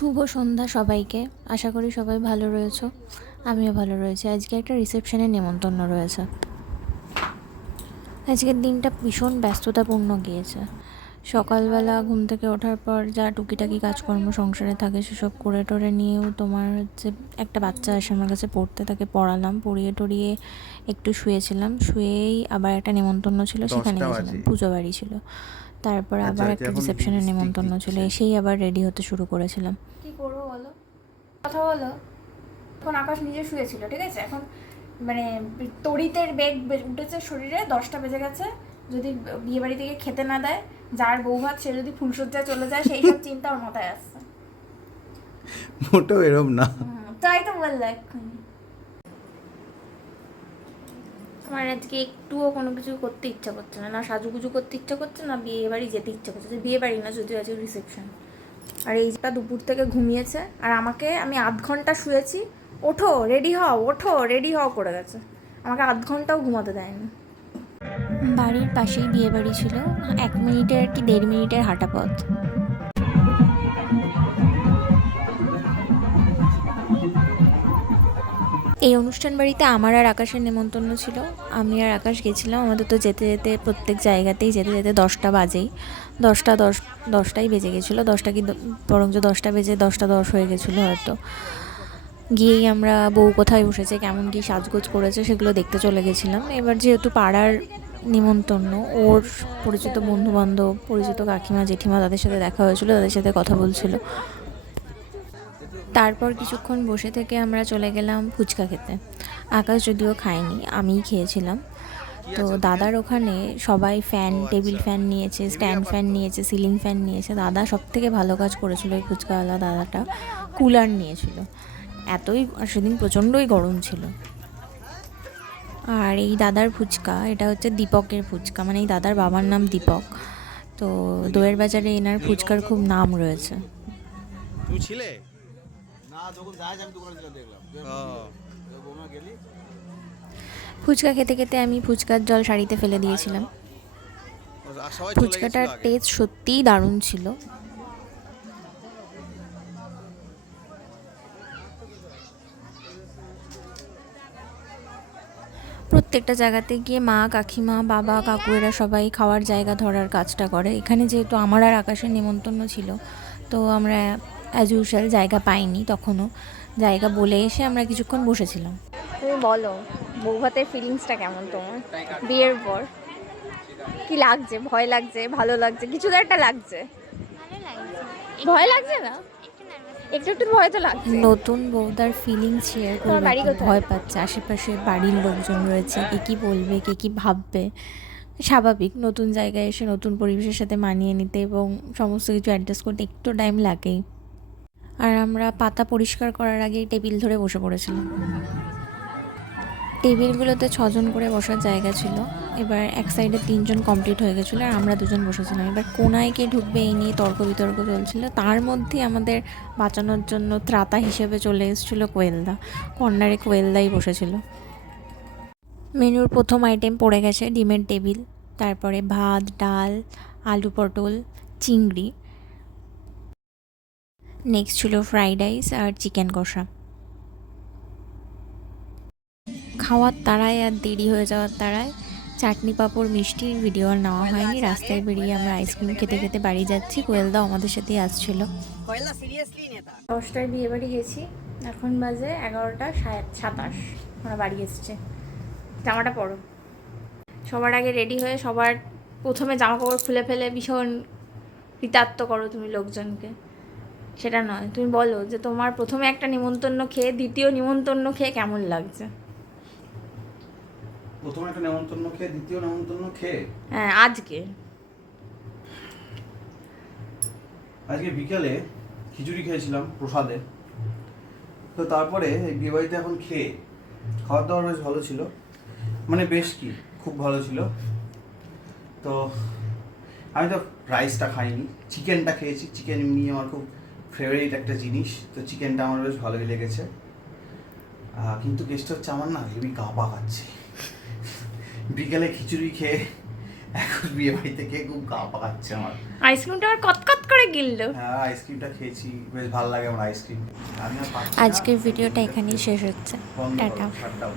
শুভ সন্ধ্যা সবাইকে। আশা করি সবাই ভালো রয়েছো, আমিও ভালো রয়েছি। আজকে একটা রিসেপশনের নেমন্তন্ন রয়েছে। আজকের দিনটা ভীষণ ব্যস্ততাপূর্ণ গিয়েছে। সকালবেলা ঘুম থেকে ওঠার পর যা টুকিটাকি কাজকর্ম সংসারে থাকে সেসব করে টোরে নিয়েও তোমার হচ্ছে একটা বাচ্চা আসে আমার কাছে পড়তে, তাকে পড়ালাম, পড়িয়ে টড়িয়ে একটু শুয়েছিলাম। শুয়েই আবার একটা নেমন্তন্ন ছিল, সেখানে গেছিলাম, পুজো বাড়ি ছিল। তারপর আবার একটা রিসেপশনের নেমন্তন্ন ছিল, এসেই আবার রেডি হতে শুরু করেছিলাম। কি করবো বলো, কথা বলো। এখন আকাশ নিজে শুয়েছিল, ঠিক আছে? এখন মানে তড়িতের বেগ উঠেছে শরীরে, 10টা বেজে গেছে। যদি বিয়ে বাড়ি থেকে খেতে না দেয়, যার বউ ভাত সে যদি ফুলসজ্জায় চলে যায়, সেই সব চিন্তা ওর মাথায় আসছে। মোটেও এরম না। তাই তো বললো এক্ষুনি। আমার আজকে একটুও কোনো কিছু করতে ইচ্ছা করছে না, না সাজুগুজু করতে ইচ্ছা করছে, না বিয়ে বাড়ি যেতে ইচ্ছা করছে। বিয়ে বাড়ি না, যদিও আজকে রিসেপশন। আর এইটা দুপুর থেকে ঘুমিয়েছে, আর আমি 0.5 ঘন্টা শুয়েছি। ওঠো রেডি হও, ওঠো রেডি হও করে গেছে। আমাকে 0.5 ঘন্টাও ঘুমাতে দেয়নি। বাড়ির পাশেই বিয়ে বাড়ি ছিল, 1 মিনিটের কি 1.5 মিনিটের হাঁটা পথ। এই অনুষ্ঠান বাড়িতে আমার আর আকাশের নেমন্তন্ন ছিল। আমি আর আকাশ গেছিলাম। আমাদের তো যেতে যেতে প্রত্যেক জায়গাতেই যেতে যেতে 10টা বাজেই, 10টাই বেজে গেছিলো। 10টা কি বরঞ্চ 10টা বেজে 10টা 10 হয়ে গেছিলো হয়তো। গিয়েই আমরা বউ কোথায় বসেছে, কেমন কি সাজগোজ করেছে সেগুলো দেখতে চলে গেছিলাম। এবার যেহেতু পাড়ার নিমন্তন্ন, ওর পরিচিত বন্ধুবান্ধব, পরিচিত কাকিমা জেঠিমা, তাদের সাথে দেখা হয়েছিল, তাদের সাথে কথা বলছিল। তারপর কিছুক্ষণ বসে থেকে আমরা চলে গেলাম ফুচকা খেতে। আকাশ যদিও খায়নি, আমিই খেয়েছিলাম। তো দাদার ওখানে সবাই টেবিল ফ্যান নিয়েছে, স্ট্যান্ড ফ্যান নিয়েছে, সিলিং ফ্যান নিয়েছে। দাদা সব থেকে ভালো কাজ করেছিল, এই ফুচকাওয়ালা দাদাটা কুলার নিয়েছিল। সেদিন প্রচণ্ডই গরম ছিল। আর এই দাদার ফুচকা, এটা হচ্ছে দীপকের ফুচকা, মানে এই দাদার বাবার নাম দীপক। তো দইয়ের বাজারে এনার ফুচকার খুব নাম রয়েছে। তুমি ছিলে না, যখন যাই আমি দোকানে ছিলাম, দেখলাম বৌমা গেলি। ফুচকা খেতে খেতে আমি ফুচকার জল শাড়িতে ফেলে দিয়েছিলাম। সবাই চলে ফুচকাটার গেছিল আগে। টেস্ট সত্যিই দারুণ ছিল। প্রত্যেকটা জায়গাতে গিয়ে মা, কাকিমা, বাবা, কাকু এরা সবাই খাওয়ার জায়গা ধরার কাজটা করে। এখানে যেহেতু আমার আর আকাশের নেমন্তন্ন ছিল, তো আমরা অ্যাজ ইউজুয়াল জায়গা পাইনি। তখনও জায়গা বলে এসে আমরা কিছুক্ষণ বসেছিলাম। তুমি বলো, বউ ভাতের ফিলিংসটা কেমন তোমার বিয়ের পর? কি লাগছে? ভয় লাগছে, ভালো লাগছে, কিছু তো একটা লাগছে। ভয় লাগছে না? একটু একটু ভয় তো লাগছে। নতুন বউদার ফিলিং শেয়ার তোমার করবে, বাড়ি খুব কোথায়? ভয় পাচ্ছে। আশেপাশে বাড়ির লোকজন রয়েছে, কে কী বলবে, কে কী ভাববে। স্বাভাবিক, নতুন জায়গায় এসে নতুন পরিবেশের সাথে মানিয়ে নিতে এবং সমস্ত কিছু অ্যাডজাস্ট করতে একটু টাইম লাগেই। আর আমরা পাতা পরিষ্কার করার আগেই টেবিল ধরে বসে পড়েছিলাম। টেবিলগুলোতে 6জন করে বসার জায়গা ছিল। এবার এক সাইডে 3জন কমপ্লিট হয়ে গেছিলো, আর আমরা 2জন বসেছিলাম। এবার কোনায় কে ঢুকবে এই নিয়ে তর্ক বিতর্ক চলছিল। তার মধ্যে আমাদের বাঁচানোর জন্য ত্রাতা হিসেবে চলে এসেছিলো কোয়েলদা। কর্নারে কোয়েলদাই বসেছিল। মেনুর প্রথম আইটেম পড়ে গেছে ডিমের টেবিল, তারপরে ভাত, ডাল, আলু পটল, চিংড়ি। নেক্সট ছিল ফ্রাইড রাইস আর চিকেন কষা। খাওয়ার তাড়ায় আর দেরি হয়ে যাওয়ার তাড়ায় চাটনি পাঁপড় মিষ্টির ভিডিও আর নেওয়া হয়নি। রাস্তায় বেরিয়ে আমরা আইসক্রিম খেতে খেতে বাড়ি যাচ্ছি। কোয়েলদাও আমাদের সাথেই আসছিল। 10টায় বিয়ে বাড়ি গেছি, এখন বাজে 11টা 27। আমরা বাড়ি এসছে। জামাটা পরো। সবার আগে রেডি হয়ে সবার প্রথমে জামা কাপড় খুলে ফেলে ভীষণ কৃতার্থ করো তুমি লোকজনকে। সেটা নয়, তুমি বলো যে তোমার প্রথমে একটা নিমন্ত্রণ খেয়ে দ্বিতীয় নিমন্ত্রণ খেয়ে কেমন লাগছে। প্রথমে একটা নেমন্তন্ন খেয়ে দ্বিতীয় নেমন্তন্ন খেয়ে হ্যাঁ, আজকে বিকালে খিচুড়ি খেয়েছিলাম প্রসাদে। তো তারপরে এই বিয়েবাড়িতে এখন খাওয়ার দাওয়ার বেশ ভালো ছিল, মানে বেশ কি খুব ভালো ছিল। তো আমি তো রাইসটা খাইনি, চিকেনটা খেয়েছি। চিকেন এমনি আমার খুব ফেভারিট একটা জিনিস, তো চিকেনটা আমার বেশ ভালোই লেগেছে। কিন্তু কেসটা হচ্ছে আমার না হেভি গা পাকাচ্ছে। বিকেলে খিচুড়ি খেয়ে এখন বিয়ে বাড়ি থেকে খুব গা পাকাচ্ছে আমার। আইসক্রিমটা আর কতকত করে গিললো। হ্যাঁ আইসক্রিমটা খেয়েছি, বেশ ভালো লাগে আমার আইসক্রিম। আমি আর পাচ্ছি না। আজকের ভিডিওটা এখানেই শেষ হচ্ছে। বন্ধ করো, টাটা। shut down।